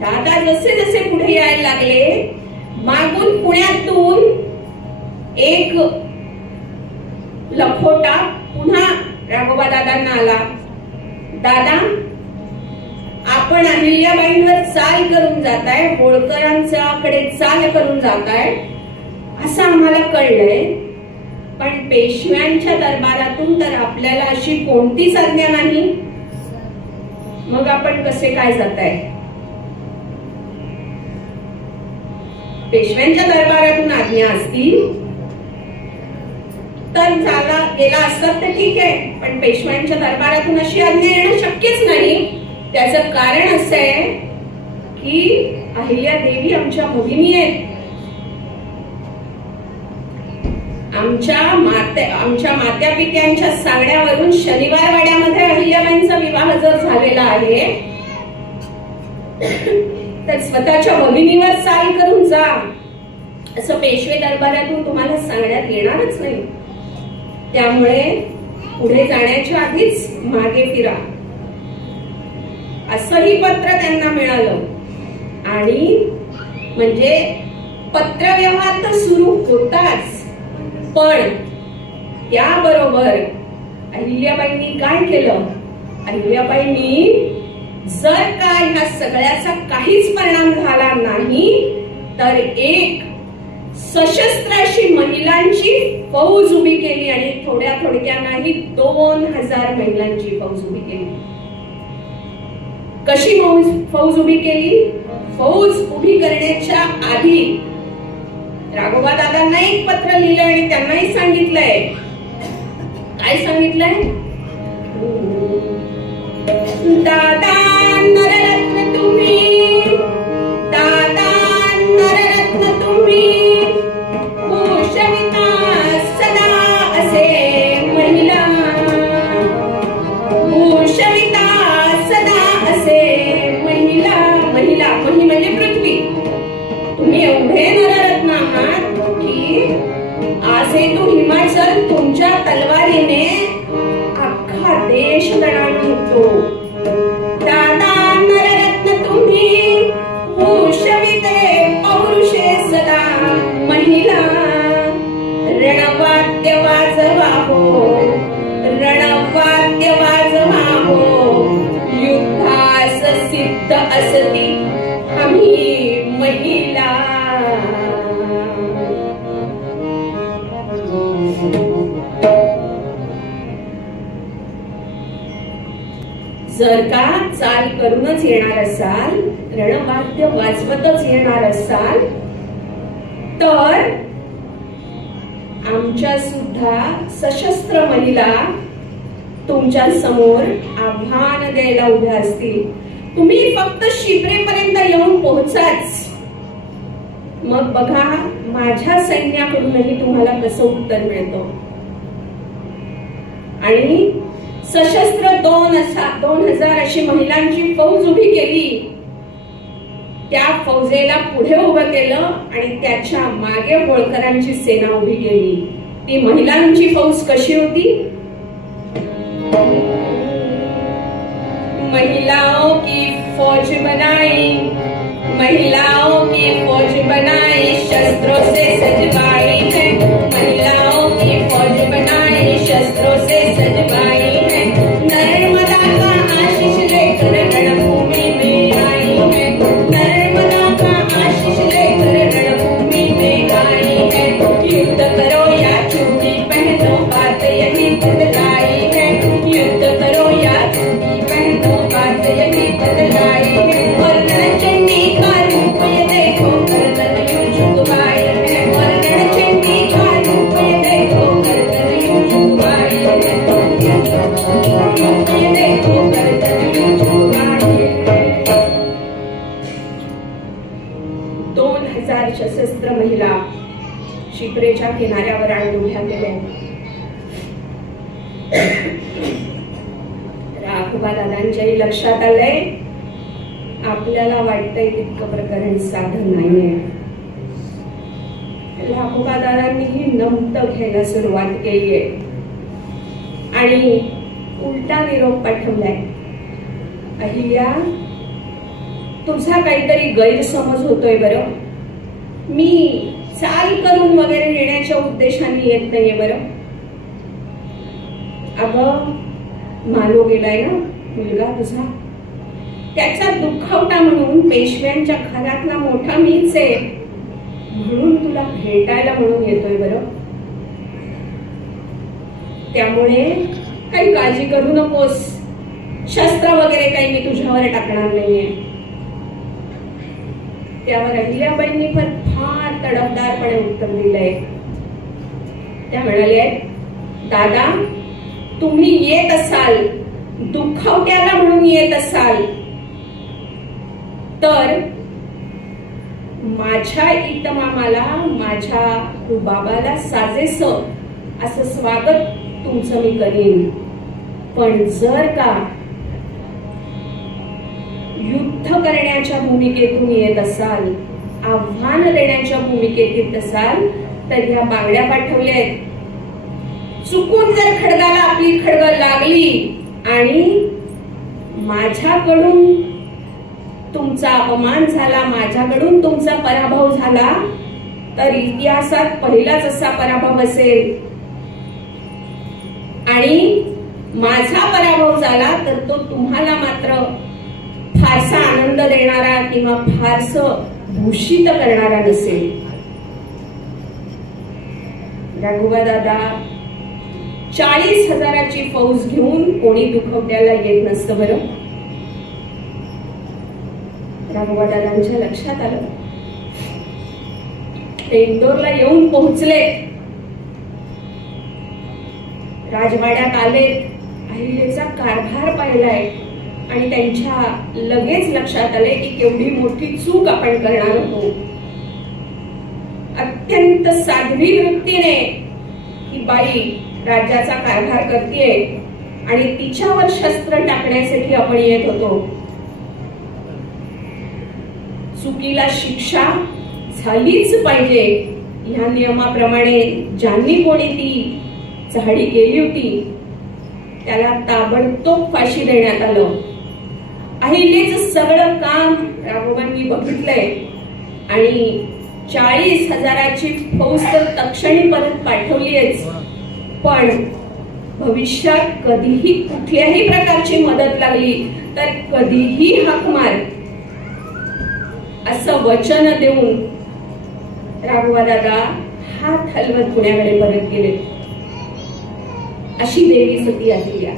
दादा जसे जसे पुढे यायला लागले, मागून पुण्यातून एक लखोटा पुन्हा राघोबा दादांना आला. दादा, आपण अहिल्याबाईंवर चाल करून जाताय, होळकरांच्याकडे चाल करून जाताय असं आम्हाला कळलंय, पण पेशव्यांच्या दरबारातून तर आपल्याला अशी कोणतीच आज्ञा नाही, मग आपण कसे काय जाताय? पेशव्यांच्या दरबारातून आज्ञा असतील तर झाला गेला असतात तर ठीक आहे, पण पेशव्यांच्या दरबारातून अशी आज्ञा येणं शक्यच नाही. त्याचं कारण असं आहे की अहिल्या देवी आमच्या भगिनी आहेत. आमच्या मात्या पित्यांच्या सांगण्यावरून शनिवार वाड्यामध्ये अहिल्याबाईंचा विवाह जर झालेला आहे तर स्वतःच्या भगिनीवर चाल करून जा असं पेशवे दरबारातून तुम्हाला सांगण्यात येणारच नाही. त्यामुळे पुढे जाण्याच्या आधीच मागे फिरा असंही पत्र त्यांना मिळालं. आणि म्हणजे पत्रव्यवहार तर सुरू होताच, पण त्याबरोबर अहिल्याबाईंनी काय केलं? अहिल्याबाईंनी जर का ह्या सगळ्याचा काहीच परिणाम झाला नाही तर एक सशस्त्र अशी महिलांची फौज उभी केली आणि थोड्या नाही 2000 महिलांची फौज उभी केली. कशी फौज उभी केली? फौज उभी करण्याच्या आधी राघोबा दादांना एक पत्र लिहिलं आणि त्यांनाही सांगितलंय. काय सांगितलंय? दादा नररत्न तुम्ही, दादा नररत्न तुम्ही, भूषविता सदा असे महिला, भूषविता सदा असे महिला. महिला म्हणजे पृथ्वी. तुम्ही एवढे नररत्न आहात की आजही तो हिमाचल तुमच्या तलवारीने अख्खा देश दणाणून होतो. दादा नररत्न तुम्ही, भूषविते पौरुषे सदा महिला. रणवाद्य वाजवा हो, रणवाद्य वाजवा हो, युद्धास सिद्ध असती आम्ही महिला. जर का चाल करूनच येणार असाल, रणवाद्य वाजवतच येणार असाल तर आमच्या सुद्धा सशस्त्र महिला तुमच्या समोर आव्हान द्यायला उभ्या असतील. तुम्ही फक्त शिबरेपर्यंत येऊन पोहोचाच, मग बघा माझ्या सैन्याकडूनही तुम्हाला कसं उत्तर मिळतं. आणि सशस्त्र 2000 अशी महिलांची फौज उभी केली. त्या फौजेला पुढे उभं केलं आणि त्याच्या मागे होळकरांची सेना उभी केली. ती महिलांची फौज कशी होती? महिलाओं की फौज बनाई, महिलाओं की फौज बनाई, शस्त्रों से सजवाई है. महिलाओं की फौज बनाई, शस्त्रों से सजवाई है. नर्मदा का आशीष लेकर रणभूमि में आई है. नर्मदा का आशीष लेकर रणभूमि में आई है. युद्ध करो या चूड़ी पहनो, बात यही बदलाई है. युद्ध करो या चूड़ी पहनो, बात यही बदलाई है. और रणचंडी का रूप ये देखो, गर्दन यूं झुकवाई है. और रणचंडी का रूप ये देखो, गर्दन यूं झुकवाई है. ये देखो गर्दन यूं झुकवाई है. 2000 सशस्त्र महिला शिप्रेच्या किनाऱ्यावर आणून उभ्या केल्या. राघोबा दादांच्याही लक्षात आलंय आपल्याला वाटतंय तितकं प्रकरण साधं नाहीये. राघोबा दादांनीही नमतं घ्यायला सुरुवात केलीये आणि उलटा निरोप पाठवलाय. अहिल्या, तुझा काहीतरी गैरसमज होतोय बरं. मी चाल करून वगैरे येण्याच्या उद्देशाने येत नाहीये बरं. अगं मालो गेलाय ना मुलगा तुझा, त्याचा दुखवटा म्हणून पेशव्यांच्या घरातला मोठा मीच आहे, म्हणून तुला भेटायला म्हणून येतोय बरं. त्यामुळे काही काळजी करू नकोस, शस्त्र वगैरे काही मी तुझ्यावर टाकणार नाहीये. त्यावर अहिल्याबाईंनी पण फार तडफदारपणे उत्तर दिलंय. त्या म्हणाल्या, दादा तुम्ही येत असाल, दुखवट्याला म्हणून येत असाल, तर माझ्या इतमामाला, माझ्या बाबाला साजेस असं स्वागत तुमचं मी करीन. पण जर का युद्ध करण्याच्या भूमिकेतून येत असाल, आव्हान देण्याच्या भूमिकेत येत असाल, तर ह्या बांगड्या पाठवल्यात. चुकून जर खडगाला आपली खडग लागली आणि माझ्याकडून तुमचा अपमान झाला, माझ्याकडून तुमचा पराभव झाला, तर इतिहासात पहिलाच असा पराभव असेल. आणि माझा पराभव झाला तर तो तुम्हाला मात्र फारसा आनंद देणारा किंवा फारस भूषित करणारा नसेल. राघोबा दादा 40,000ची फौज घेऊन कोणी दुखवट्याला येत नसतं बरं. राघोबा दादांच्या लक्षात आलं, ते इंदोरला येऊन पोहोचले, राजवाड्यात आलेत, अहिल्याचा कारभार पाहिलाय आणि त्यांच्या लगेच लक्षात आले की केवढी मोठी चूक आपण करणार होतो. अत्यंत साध्वी वृत्तीने ही बाई राज्याचा कारभार करतेय आणि तिच्यावर शस्त्र टाकण्यासाठी आपण येत होतो. चुकीला शिक्षा झालीच पाहिजे ह्या नियमाप्रमाणे ज्यांनी कोणी ती चढाई केली होती त्याला ताबडतोब फाशी देण्यात आलं. अहिल्याचं सगळं काम राघोबांनी बघितलंय आणि 40,000ची फौज तर तक्षणी परत पाठवलीच, पण भविष्यात कधीही कुठल्याही प्रकारची मदत लागली तर कधीही हाक मार असं वचन देऊन राघोबा दादा हात हलवत पुण्याकडे परत गेले. अशी देवी सती अहिल्या.